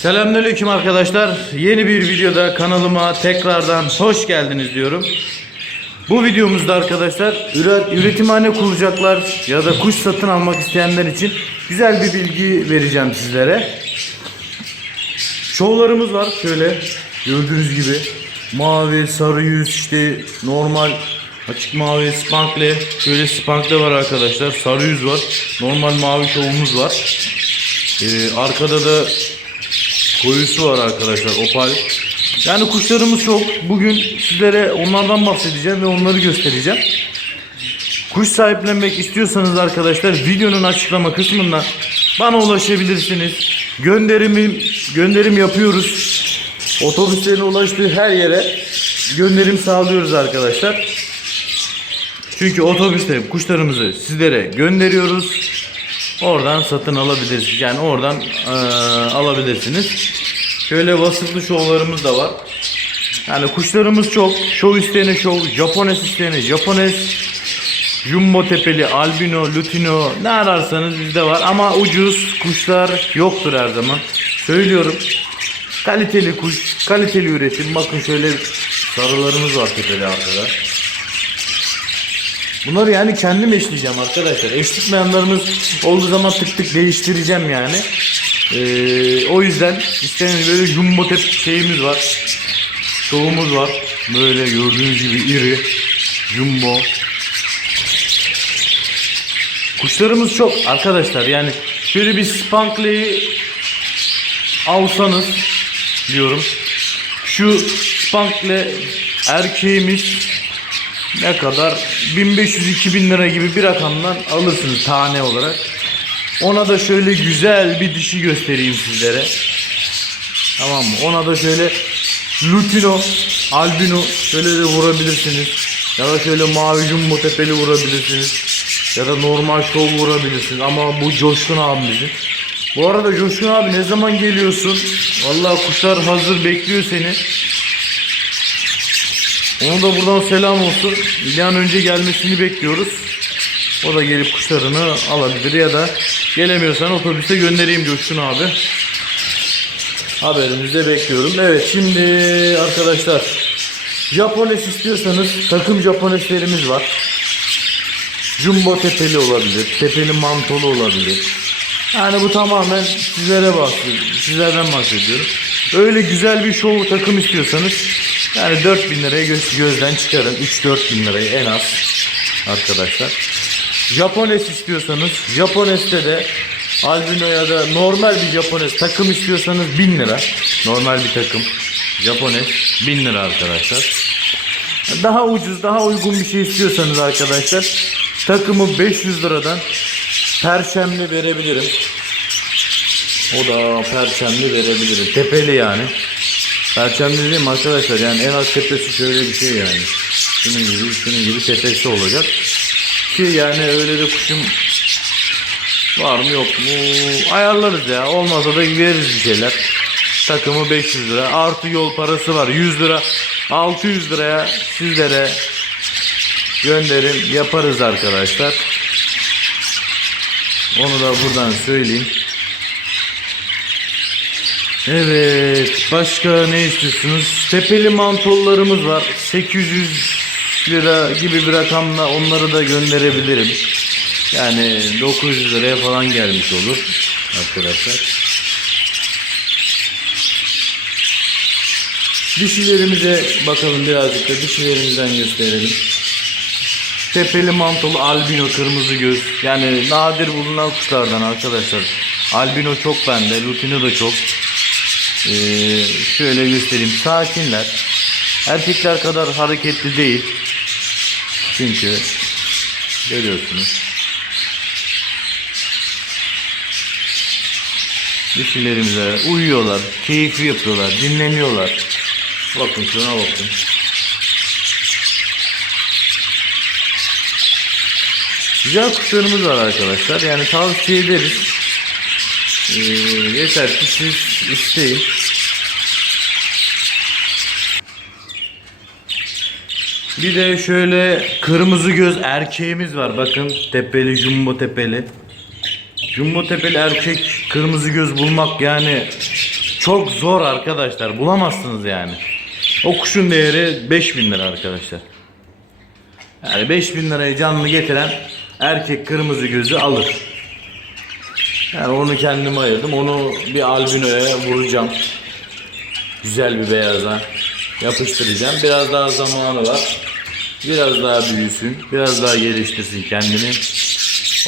Selamünaleyküm arkadaşlar. Yeni bir videoda kanalıma tekrardan hoş geldiniz diyorum. Bu videomuzda arkadaşlar üret, üretimhane kuracaklar ya da kuş satın almak isteyenler için güzel bir bilgi vereceğim sizlere. Şovlarımız var şöyle gördüğünüz gibi mavi, sarı yüz işte normal açık mavi spankle şöyle spankle var arkadaşlar sarı yüz var normal mavi şovumuz var Ee, arkada da koyusu var arkadaşlar opal. Yani kuşlarımız çok. Bugün sizlere onlardan bahsedeceğim ve onları göstereceğim. Kuş sahiplenmek istiyorsanız arkadaşlar videonun açıklama kısmında bana ulaşabilirsiniz. Gönderimim gönderim yapıyoruz. Otobüslerin ulaştığı her yere gönderim sağlıyoruz arkadaşlar. Çünkü otobüste kuşlarımızı sizlere gönderiyoruz Oradan satın alabilirsiniz. Yani oradan eee, alabilirsiniz. Şöyle vasıflı şovlarımız da var. Yani kuşlarımız çok. Şov isteyene şov, Japones isteyene Japones, Jumbo tepeli, albino, lutino ne ararsanız bizde var. Ama ucuz kuşlar yoktur her zaman. Söylüyorum. Kaliteli kuş, kaliteli üretim. Bakın şöyle sarılarımız var tepeli arkada. Bunları yani kendim eşleyeceğim arkadaşlar. Eşlik mayanlarımız olduğu zaman tık tık değiştireceğim yani. Ee, o yüzden isteyen böyle jumbo tep şeyimiz var. Şovumuz var. Böyle gördüğünüz gibi iri. Jumbo. Kuşlarımız çok arkadaşlar. Yani şöyle bir spankleyi alsanız diyorum. Şu spankle erkeğimiz ne kadar 1500-2000 lira gibi bir rakamdan alırsınız tane olarak. Ona da şöyle güzel bir dişi göstereyim sizlere. Tamam mı? Ona da şöyle lutino, albino şöyle de vurabilirsiniz. Ya da şöyle mavi jumbo tepeli vurabilirsiniz. Ya da normal şov vurabilirsiniz. Ama bu Coşkun abimizin. Bu arada Coşkun abi ne zaman geliyorsun? Vallahi kuşlar hazır bekliyor seni. Ona da buradan selam olsun. Bir an önce gelmesini bekliyoruz. O da gelip kuşlarını alabilir ya da gelemiyorsan otobüse göndereyim Coşkun abi. Haberimizde bekliyorum. Evet şimdi arkadaşlar Japones istiyorsanız takım Japoneslerimiz var. Jumbo tepeli olabilir. Tepeli mantolu olabilir. Yani bu tamamen sizlere bahsediyorum. Sizlerden bahsediyorum. Öyle güzel bir show takım istiyorsanız yani 4000 liraya göz, gözden çıkarın. 3-4 bin lirayı en az arkadaşlar. Japones istiyorsanız Japones'te de albino ya da normal bir Japones takım istiyorsanız 1000 lira. Normal bir takım. Japones 1000 lira arkadaşlar. Daha ucuz, daha uygun bir şey istiyorsanız arkadaşlar takımı 500 liradan perşemli verebilirim. O da perçemli verebilirim. Tepeli yani. Perçemli dediğim arkadaşlar yani en az tepesi şöyle bir şey yani. Şunun gibi, şunun gibi tepesi olacak. Ki yani öyle de kuşum var mı yok mu ayarlarız ya. Olmasa da veririz bir şeyler. Takımı 500 lira. Artı yol parası var 100 lira. 600 liraya sizlere gönderim yaparız arkadaşlar. Onu da buradan söyleyeyim. Evet. Başka ne istiyorsunuz? Tepeli mantollarımız var. 800 lira gibi bir rakamla onları da gönderebilirim. Yani 900 liraya falan gelmiş olur arkadaşlar. Dişilerimize bakalım birazcık da dişilerimizden gösterelim. Tepeli mantolu albino kırmızı göz. Yani nadir bulunan kuşlardan arkadaşlar. Albino çok bende, lutino da çok. Ee, şöyle göstereyim. Sakinler. Erkekler kadar hareketli değil. Çünkü görüyorsunuz. Dişilerimize uyuyorlar, keyfi yapıyorlar, dinleniyorlar. Bakın şuna bakın. Güzel kuşlarımız var arkadaşlar. Yani tavsiye ederiz. Ee, yeter ki siz isteyin. Bir de şöyle kırmızı göz erkeğimiz var. Bakın tepeli, jumbo tepeli. Jumbo tepeli erkek kırmızı göz bulmak yani Çok zor arkadaşlar. Bulamazsınız yani. O kuşun değeri 5000 lira arkadaşlar. Yani 5000 lirayı canlı getiren erkek kırmızı gözü alır. Yani onu kendime ayırdım. Onu bir albinoya vuracağım. Güzel bir beyaza yapıştıracağım. Biraz daha zamanı var. Biraz daha büyüsün. Biraz daha geliştirsin kendini.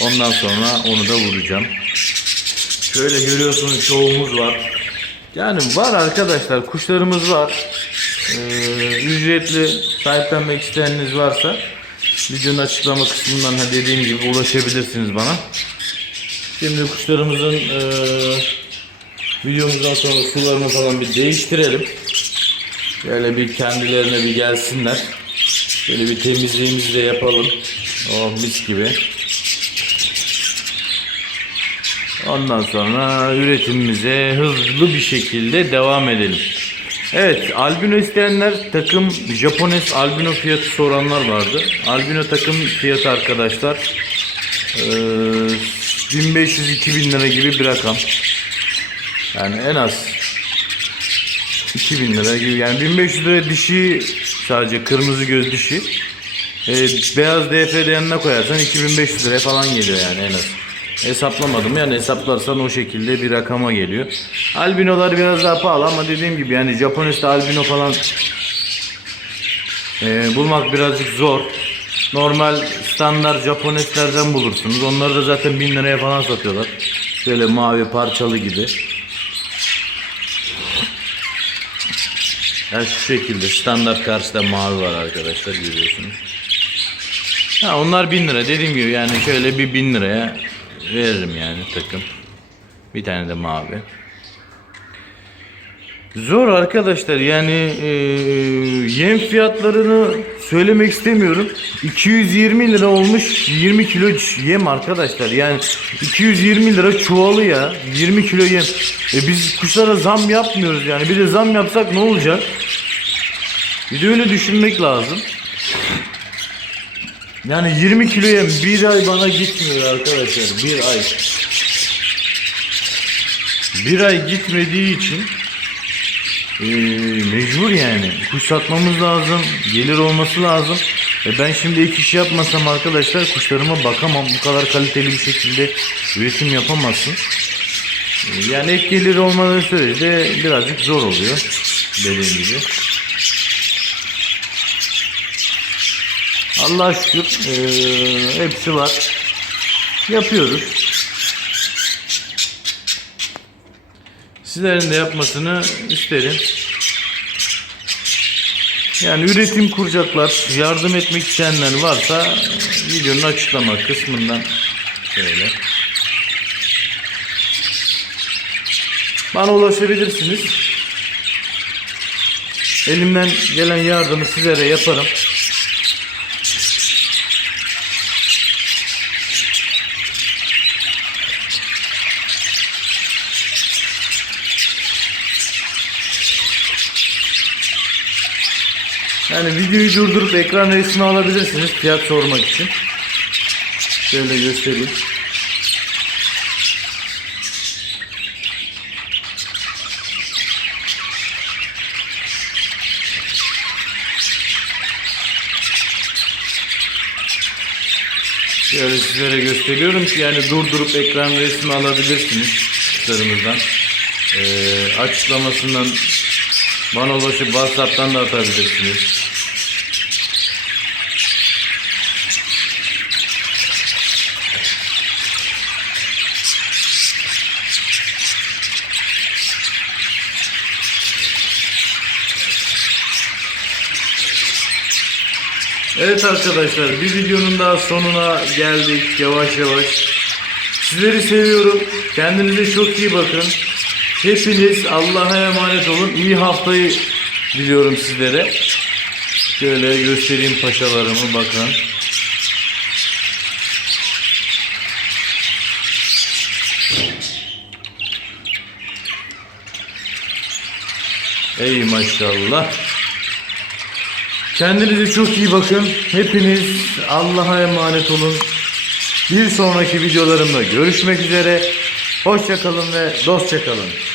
Ondan sonra onu da vuracağım. Şöyle görüyorsunuz çoğumuz var. Yani var arkadaşlar kuşlarımız var. Ee, ücretli sahiplenmek isteyeniniz varsa videonun açıklama kısmından dediğim gibi ulaşabilirsiniz bana. Şimdi kuşlarımızın eee videomuzdan sonra sularını falan bir değiştirelim. Böyle bir kendilerine bir gelsinler. Böyle bir temizliğimizi de yapalım. Oh mis gibi. Ondan sonra üretimimize hızlı bir şekilde devam edelim. Evet, albino isteyenler takım Japones albino fiyatı soranlar vardı. Albino takım fiyatı arkadaşlar eee 1500-2000 lira gibi bir rakam. Yani en az 2000 lira gibi yani 1500 lira dişi sadece kırmızı göz dişi. Ee, beyaz DP de yanına koyarsan 2500 liraya falan geliyor yani en az. Hesaplamadım yani hesaplarsan o şekilde bir rakama geliyor. Albinolar biraz daha pahalı ama dediğim gibi yani Japones'te albino falan e, bulmak birazcık zor. Normal standart Japoneslerden bulursunuz. Onları da zaten 1000 liraya falan satıyorlar. Şöyle mavi parçalı gibi. Yani şu şekilde standart karşıda mavi var arkadaşlar görüyorsunuz. Ha, onlar 1000 lira dediğim gibi yani şöyle bir 1000 liraya veririm yani takım. Bir tane de mavi. Zor arkadaşlar yani e, yem fiyatlarını söylemek istemiyorum. 220 lira olmuş 20 kilo yem arkadaşlar. Yani 220 lira çuvalı ya 20 kilo yem. E biz kuşlara zam yapmıyoruz yani. Bir de zam yapsak ne olacak? Bir de öyle düşünmek lazım. Yani 20 kilo yem bir ay bana gitmiyor arkadaşlar. Bir ay. Bir ay gitmediği için ee, mecbur yani. Kuş satmamız lazım. Gelir olması lazım. E ben şimdi ek iş yapmasam arkadaşlar kuşlarıma bakamam. Bu kadar kaliteli bir şekilde üretim yapamazsın. E, yani ek gelir olmadığı sürece birazcık zor oluyor. Dediğim gibi. Allah'a şükür e, hepsi var. Yapıyoruz. Sizlerin de yapmasını isterim. Yani üretim kuracaklar, yardım etmek isteyenler varsa videonun açıklama kısmından şöyle. Bana ulaşabilirsiniz. Elimden gelen yardımı sizlere yaparım. Yani videoyu durdurup ekran resmi alabilirsiniz fiyat sormak için. Şöyle göstereyim. Şöyle sizlere gösteriyorum ki yani durdurup ekran resmi alabilirsiniz kuşlarımızdan. Ee, açıklamasından bana ulaşıp WhatsApp'tan da atabilirsiniz. Evet arkadaşlar bir videonun daha sonuna geldik yavaş yavaş. Sizleri seviyorum. Kendinize çok iyi bakın. Hepiniz Allah'a emanet olun. İyi haftayı diliyorum sizlere. Şöyle göstereyim paşalarımı bakın. Ey maşallah. Kendinize çok iyi bakın. Hepiniz Allah'a emanet olun. Bir sonraki videolarımda görüşmek üzere. Hoşça kalın ve dostça kalın.